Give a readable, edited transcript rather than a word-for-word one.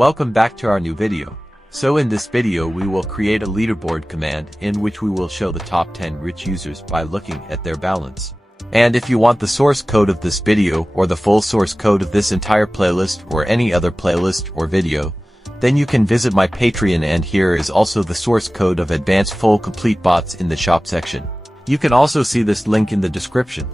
Welcome back to our new video. So in this video we will create a leaderboard command in which we will show the top 10 rich users by looking at their balance. And if you want the source code of this video or the full source code of this entire playlist or any other playlist or video, then you can visit my Patreon, and here is also the source code of advanced full complete bots in the shop section. You can also see this link in the description.